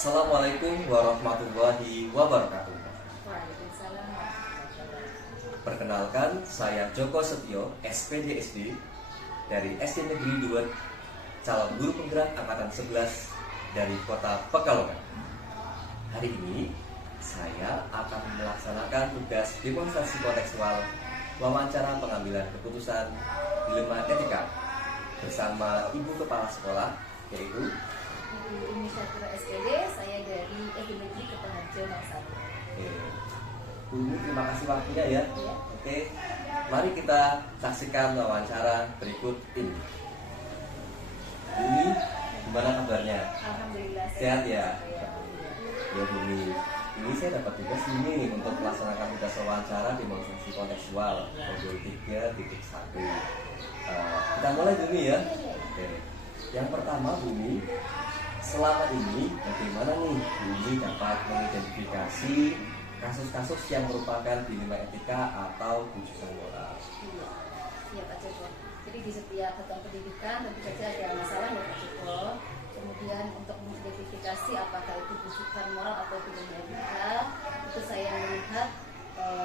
Assalamualaikum warahmatullahi wabarakatuh. Waalaikumsalam warahmatullahi wabarakatuh. Perkenalkan, saya Joko Setio, SPD dari SD Negeri 2, calon guru penggerak angkatan 11 dari Kota Pekalongan. Hari ini saya akan melaksanakan tugas demonstrasi kontekstual wawancara pengambilan keputusan dilema etika bersama Ibu Kepala Sekolah, yaitu Ibu Umi Syafira SPD, saya dari SD Negeri Kertoharjo 01. Bu Umi, terima kasih waktunya ya. Iya. Oke, mari kita saksikan wawancara berikut ini. Bu Umi, gimana kabarnya? Alhamdulillah Sehat ya? Saya. Ya Bu Umi, ini saya dapat tugas ini untuk melaksanakan tugas wawancara demonstrasi kontekstual modul 3.1. Kita mulai dulu ya. Oke. Yang pertama Bu Umi, selama ini bagaimana nih Bu Umi dapat mengidentifikasi kasus-kasus yang merupakan dilema etika atau bujukan moral? Iya Pak Joko. Jadi di setiap satuan pendidikan tentu saja ada masalah ya Pak Joko. Kemudian untuk mengidentifikasi apakah itu bujukan moral atau dilema etika, itu saya melihat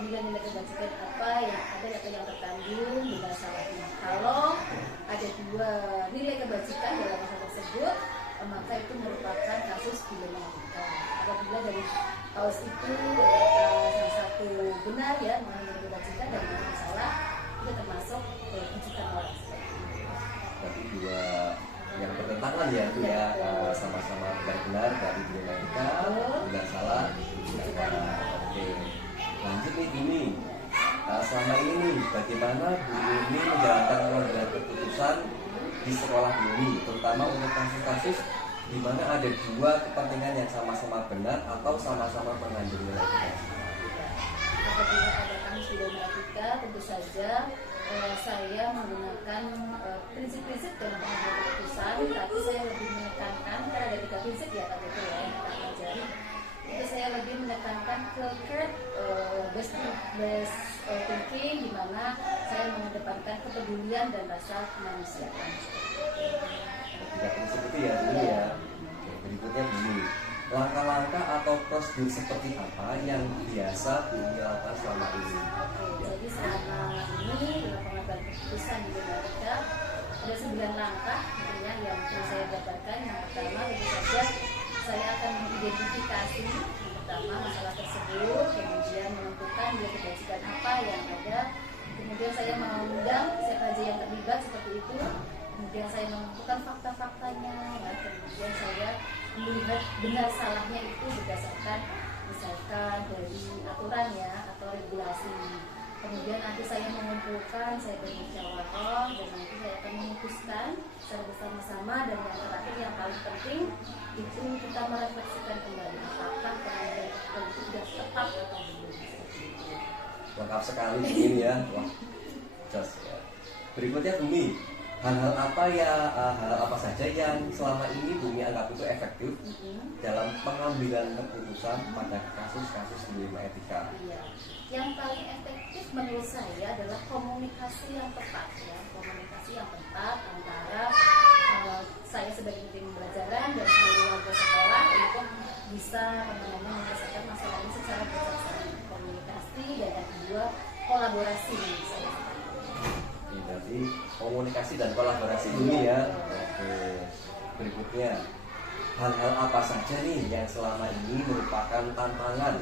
nilai-nilai kebajikan apa yang ada atau yang terkandung di masalahnya. Kalau ada dua nilai kebajikan dalam masalah tersebut, maka itu merupakan kasus dilema etika. Apabila dari kasus itu salah satu benar ya mengenai kebajikan dan yang salah, itu termasuk bujukan moral. Berarti dua yang bertentangan ya Bu ya, sama-sama benar-benar dari dilema etika, benar salah, bujukan moral. Oke. Lanjut nih ini, selama ini nih, bagaimana Bu Umi menjalankan pengambilan keputusan di sekolah Bu Umi, terutama untuk kasus-kasus di mana ada dua kepentingan yang sama-sama benar atau sama-sama mengandung nilai kebajikan. Apabila ada kasus dilema etika, tentu saja saya menggunakan prinsip-prinsip dalam pengambilan keputusan, tapi saya lebih menekankan karena ada 3 prinsip ya Pak Joko ya yang kita pelajari. Itu saya lebih menekankan ke best thinking, di mana saya mengedepankan kepedulian dan rasa kemanusiaan. Tiga prinsip itu ya dulu ya. Oke, berikutnya begini, langkah-langkah atau prosedur seperti apa yang biasa Bu Umi lakukan selama ini? Oke, jadi selama ini dalam pengambilan keputusan di Indonesia ada 9 langkah tentunya yang perlu saya dapatkan. Yang pertama tentu saja saya akan mengidentifikasi yang pertama masalah tersebut, kemudian menentukan nilai kebajikan apa yang ada, kemudian saya mengundang siapa saja yang terlibat seperti itu, kemudian saya menentukan fakta-faktanya, ya, kemudian saya melihat benar salahnya itu berdasarkan misalkan dari aturan ya atau regulasi. Kemudian nanti saya mengumpulkan, saya bermusyawarah, dan nanti saya akan memutuskan secara bersama-sama. Dan yang terakhir yang paling penting itu kita merefleksikan kembali apakah pengambilan keputusan itu sudah tepat atau belum. Lengkap sekali ini ya. Wah, jos ya. Berikutnya Bu Umi, hal-hal apa saja yang selama ini Bu Umi anggap itu efektif dalam pengambilan keputusan pada kasus-kasus dilema etika? Iya. Yang paling efektif menurut saya adalah komunikasi yang tepat ya, komunikasi yang tepat antara saya sebagai menteri pembelajaran dan seluruh warga sekolah untuk bisa menyelesaikan masalah ini secara bijaksana. Komunikasi dan yang kedua kolaborasi. Ini berarti komunikasi dan kolaborasi ini ya. Oke. Berikutnya, hal-hal apa saja nih yang selama ini merupakan tantangan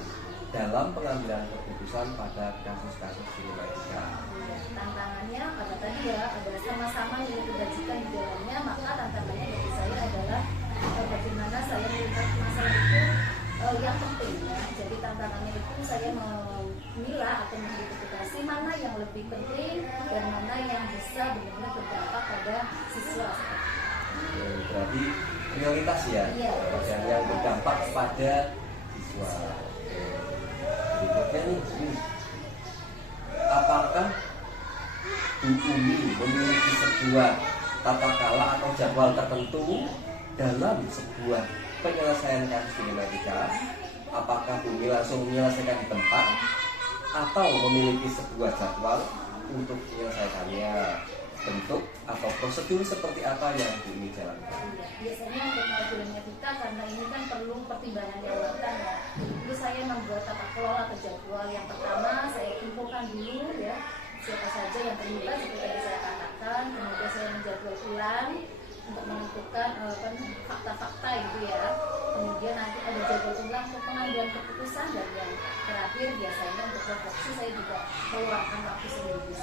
dalam pengambilan keputusan pada kasus-kasus dilema etika? Tantangannya pada tadi ya ada sama-sama nilai kebajikan di dalamnya, maka tantangannya bagi saya adalah bagaimana saya melihat masalah itu yang penting ya. Jadi tantangannya itu saya memilah atau mengidentifikasi mana yang lebih penting dan mana yang bisa benar-benar berdampak pada siswa. Berarti prioritas ya, Iya, yang berdampak pada siswa. Berikutnya nih, apakah Bu Umi memiliki sebuah tata cara atau jadwal tertentu dalam sebuah penyelesaian kasus dilema etika? Apakah Bu Umi langsung menyelesaikan di tempat atau memiliki sebuah jadwal untuk menyelesaikannya? Bentuk atau prosedur seperti apa yang Bu Umi jalankan? Biasanya untuk dilema etika karena ini kan perlu pertimbangan yang matang ya. Itu saya membuat tata kelola atau jadwal. Yang pertama saya kumpulkan dulu ya siapa saja yang terlibat seperti tadi saya katakan, kemudian saya menjadwal ulang untuk menentukan fakta-fakta gitu ya. Kemudian nanti ada jadwal ulang untuk pengambilan keputusan, dan yang terakhir biasanya untuk refleksi saya juga meluangkan waktu seminggu.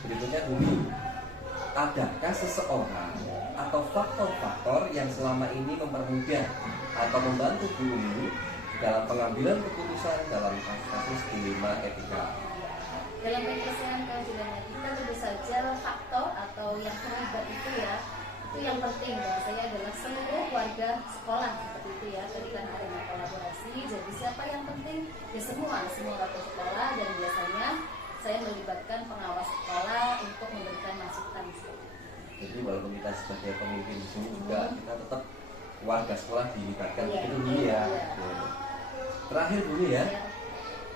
Berikutnya Bumi, adakah seseorang atau faktor-faktor yang selama ini mempermudah atau membantu Bumi dalam pengambilan keputusan dalam kasus dilema etika? Dalam penyelesaian dilema etika tentu saja faktor atau yang terlibat itu ya, itu yang penting bagi saya adalah seluruh warga sekolah seperti itu ya. Tadi kan ada kolaborasi, jadi siapa yang penting ya semua warga sekolah, dan biasanya saya melibatkan pengawas sekolah untuk memberikan masukan. Jadi walaupun kita sebagai pemimpin di sini juga kita tetap warga sekolah dilibatkan itu dulu ya. Terakhir Bumi ya,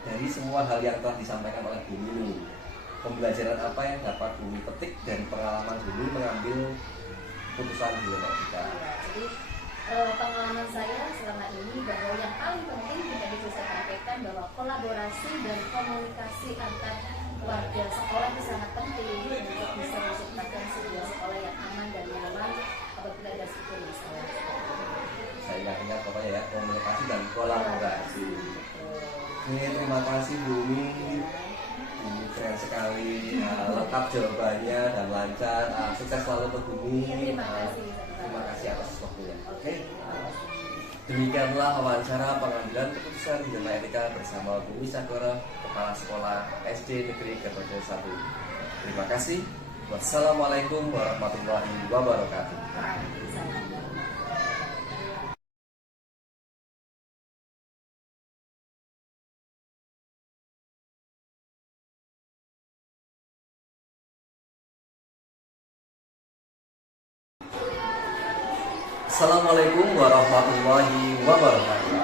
dari semua hal yang telah disampaikan oleh Bumi ini, pembelajaran apa yang dapat Bumi petik dari pengalaman Bumi mengambil putusan dilema etika? Jadi pengalaman saya selama ini bahwa yang paling penting yang bisa saya sampaikan bahwa kolaborasi dan komunikasi antar warga sekolah itu sangat penting untuk bisa menciptakan sebuah sekolah yang aman dan nyaman apabila ada sebuah masalah. Saya ingat pokoknya ya, komunikasi dan kolaborasi. Oke, terima kasih Bumi. Ini keren sekali, lengkap jawabannya dan lancar. Sukses selalu untuk Bumi. Terima kasih atas waktunya. Oke. Demikianlah wawancara pengambilan keputusan dilema etika bersama Bumi Sagoro, Kepala Sekolah SD Negeri Kertojo 1. Terima kasih. Wassalamualaikum warahmatullahi wabarakatuh. Assalamualaikum warahmatullahi wabarakatuh.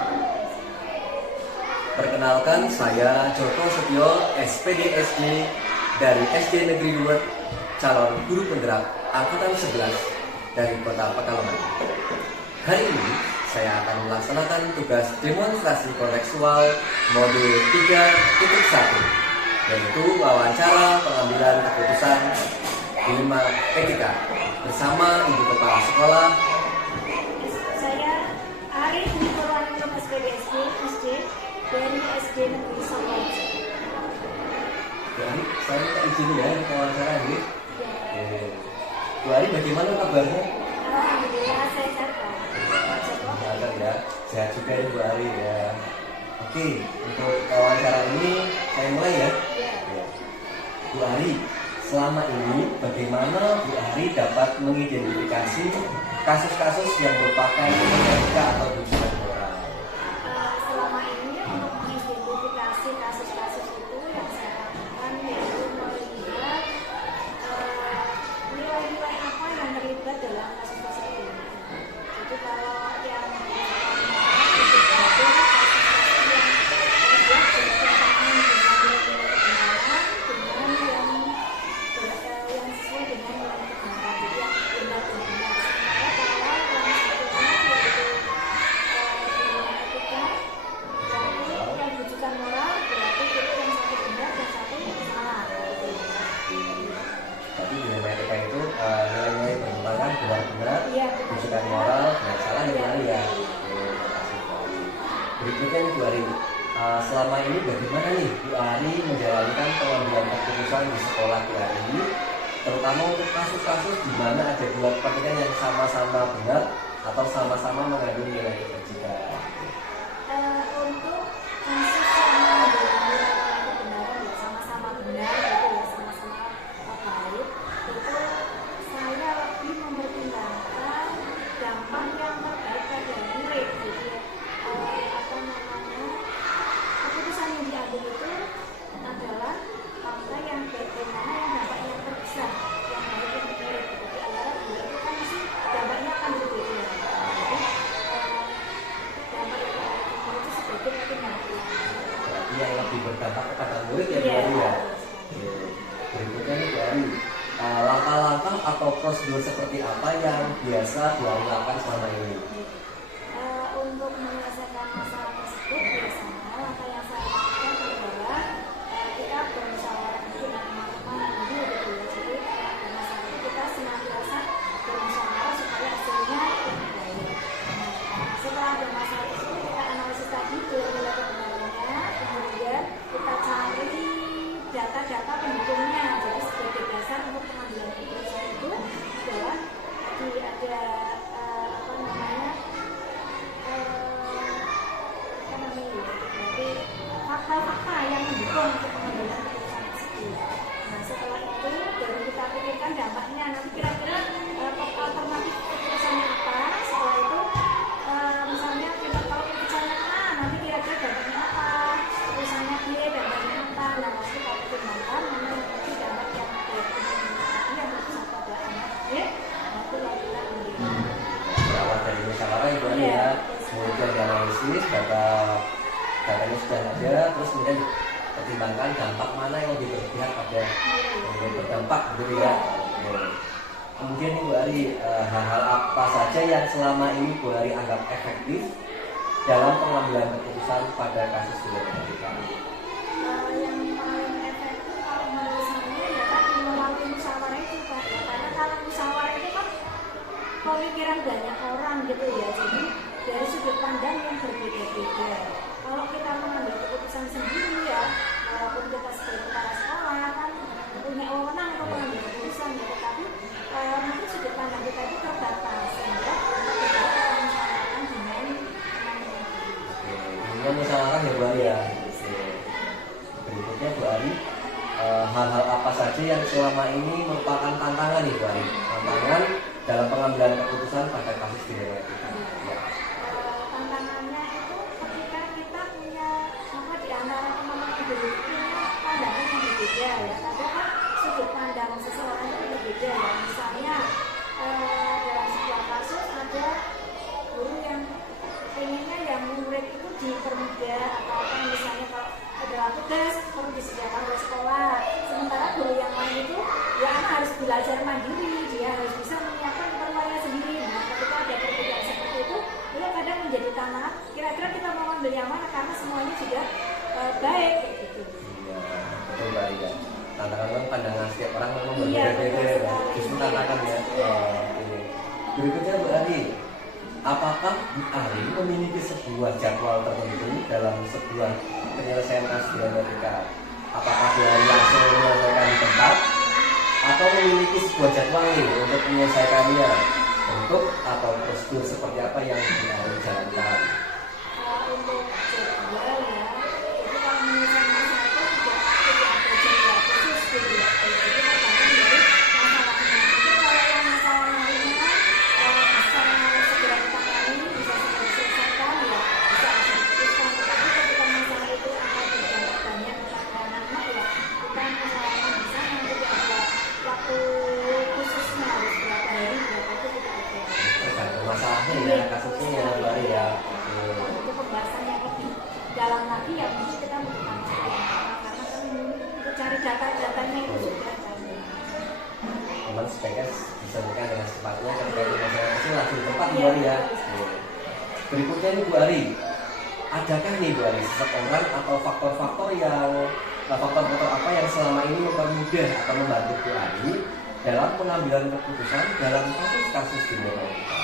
Perkenalkan, saya Joko Setio, SPD SD dari SD Negeri 2, calon guru penggerak angkatan 11 dari Kota Pekalongan. Hari ini saya akan melaksanakan tugas demonstrasi kontekstual modul 3.1, yaitu wawancara pengambilan keputusan dilema etika bersama Ibu Kepala Sekolah. Arif Nikorwanto SPD dari SD Negeri Sokol. Bu Ari, saya minta izin ya untuk wawancara ini. Bu Ari, bagaimana kabarnya? Alhamdulillah sehat Pak. Sehat ya, sehat juga ya Bu Ari ya. Oke, untuk wawancara ini saya mulai ya. Bu Ari, selama ini bagaimana Bu Ari dapat mengidentifikasi kasus-kasus yang merupakan etika atau dugaan moral? Selama ini untuk mengidentifikasi kasus-kasus itu yang saya lakukan yaitu melihat nilai-nilai apa yang terlibat dalam kasus-kasus ini. Jadi kalau yang itu berarti kasus-kasus yang terlibat bertentangan dengan nilai-nilai kebenaran dengan yang sesuai dengan nilai kebenaran, jadi yang benar dan benar. Nilai-nilai bertentangan benar-benar, rujukan moral, benar salah ya Bu Ari ya. Berikutnya nih Bu Ari, selama ini bagaimana nih Bu Ari menjalankan pengambilan keputusan di sekolah Bu Ari, terutama untuk kasus-kasus di mana ada dua kepentingan yang sama-sama benar atau sama-sama mengandung nilai kebajikan? Untuk kasus yang nilai kebenaran ya sama-sama benar gitu ya, sama-sama baik, itu saya lebih mempertimbangkan dampak yang terbaik pada murid. Jadi keputusan yang diambil itu adalah apa yang bagaimana yang dampaknya yang terbesar yang baik untuk murid. Jadi antara dua itu kan mesti dampaknya akan berbeda. Jadi atau prosedur seperti apa yang biasa Bu Ari lakukan selama ini? Untuk menyelesaikan masalah tersebut biasanya langkah yang saya lakukan adalah kita bermusyawarah dengan teman-teman dulu gitu ya. Jadi ada masalah itu kita senantiasa bermusyawarah supaya hasilnya lebih baik. Nah, setelah ada masalah tersebut kita analisis tadi nilai kebenarannya, kemudian kita cari data-data pendukungnya. Jadi sebagai dasar untuk pengambilan keputusan itu adalah tadi ada fakta-fakta yang mendukung untuk pengambilan keputusan tersebut. Nah, setelah itu baru kita pikirkan dampaknya. Nanti kira-kira alternatif keputusannya apa. Setelah itu misalnya kita kalau keputusannya A, nanti kira-kira dampaknya apa. Keputusannya B, dampaknya apa. Nah, harus kita pertimbangkan mana yang lebih dampak yang tadi yang bersifat pada anak B. Nanti lalu kita ambil. Berawal dari musyawarah Ibu Ari ya, kemudian dianalisis datanya sudah ada, terus kemudian pertimbangkan dampak mana yang lebih berpihak pada yang lebih berdampak gitu ya. Kemudian Ibu Ari, hal-hal apa saja yang selama ini Ibu Ari anggap efektif dalam pengambilan keputusan pada kasus dilematika? Yang paling efektif kalau menurut saya ya kan melalui musyawarah itu Pak. Karena kalau musyawarah itu kan pemikiran banyak orang gitu ya, jadi dari sudut pandang yang berbeda-beda. Kalau kita mengambil keputusan sendiri ya, walaupun kita sebagai kepala sekolah kan punya wewenang untuk mengambil keputusan ya, tetapi nanti sudut pandang kita itu terbatas sehingga kita akan musyawarahkan dengan Ini musyawarah ya Bu Ari ya. Berikutnya Bu Ari, hal-hal apa saja yang selama ini merupakan tantangan nih Bu Ari? Tantangan dalam pengambilan keputusan pada kasus dilematika. Tantangannya itu ketika kita punya apa di antara teman-teman itu punya pandangan yang berbeda ya. Kadang kan sudut pandang seseorang itu berbeda ya. Misalnya dalam sebuah kasus ada guru yang pengennya yang murid itu dipermudah atau apa misalnya kalau ada tugas perlu disediakan oleh sekolah. Sementara guru yang lain itu ya anak harus belajar mandiri, dia harus bisa menyiapkan keperluannya sendiri. Nah, ketika ada perbedaan seperti itu kadang menjadi tantangan. Kira-kira kita mau ambil yang mana karena semuanya sudah baik kayak gitu. Iya, betul Mbak Ari ya. Tantangan memang pandangan setiap orang memang Iya, berbeda-beda. Justru tantangan ya. Ini. Berikutnya Bu Ari, apakah Bu Ari memiliki sebuah jadwal tertentu dalam sebuah penyelesaian kasus dilematika? Apakah Bu Ari langsung menyelesaikan di tempat atau memiliki sebuah jadwal nih untuk menyelesaikannya? Bentuk atau prosedur seperti apa yang Bu Ari jalankan? Untuk jadwal ya, jadi kalau menyelesaikan masalah itu tidak ada jadwal khusus gitu ya. Jadi tergantung dari masalahnya. Jadi kalau yang masalah lainnya bisa segera ditangani, bisa segera diselesaikan ya, bisa langsung diputuskan. Tetapi ketika masalah itu akan berdampak banyak kepada anak-anak ya, kita usahakan bisa nanti ada waktu khususnya harus berapa hari berapa itu tidak ada. Tergantung masalahnya ya, kasusnya ya Bu Ari ya. Untuk pembahasan yang lebih dalam lagi ya mungkin kita membutuhkan waktu yang lama karena kan untuk cari data-datanya itu sudah canggih. Memang sebaiknya diselesaikan dengan secepatnya ketika itu masalah kecil langsung di tempat Bu Ari ya. Berikutnya nih Bu Ari, adakah nih Bu Ari seseorang atau faktor-faktor apa yang selama ini mempermudah atau membantu Bu Ari dalam pengambilan keputusan dalam kasus-kasus dilematika?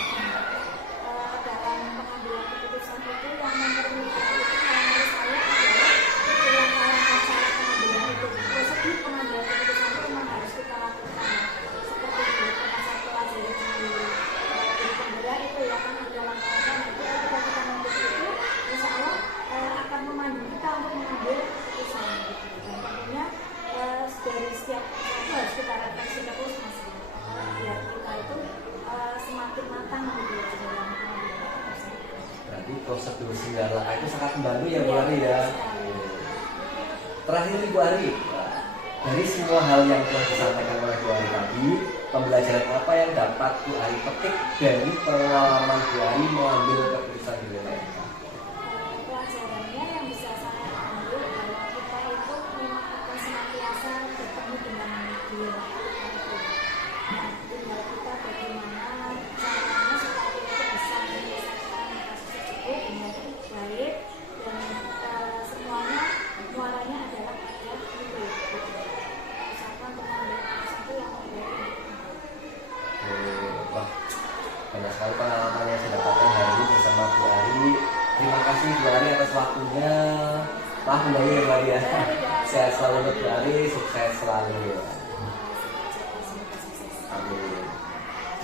Dalam pengambilan keputusan itu yang mempermudah itu kalau menurut saya adalah langkah-langkah cara pengambilan itu. Prosedur pengambilan keputusan itu memang harus kita lakukan. Seperti di pernah saya pelajari di pembela itu ya kan ada langkah-langkah itu ketika kita mengikuti itu insya Allah akan memandu kita untuk mengambil keputusan gitu. Dan tentunya dari setiap itu harus kita refleksi terus mas biar kita itu semakin matang gitu ya dalam pengambilan keputusan. Berarti prosedur 9 langkah itu sangat membantu ya Bu Ari ya. Terakhir nih Bu Ari, dari semua hal yang telah disampaikan oleh Bu Ari tadi, pembelajaran apa yang dapat Bu Ari petik dari pengalaman Bu Ari mengambil keputusan dilematika? Pelajarannya yang bisa saya ambil bahwa kita itu memang akan senantiasa bertemu dengan dilematika itu. Nah, Wah, banyak sekali pengalaman yang saya dapatkan hari ini bersama Bu Ari. Terima kasih Bu Ari atas waktunya. Maaf mengganggu ya Bu Ari ya. Sehat selalu untuk Bu Ari, sukses selalu. Amin.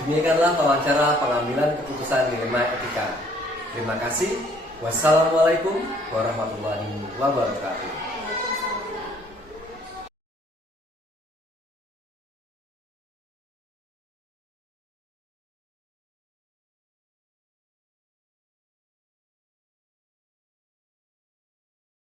Demikianlah wawancara pengambilan keputusan dilema etika. Terima kasih. Wassalamualaikum warahmatullahi wabarakatuh.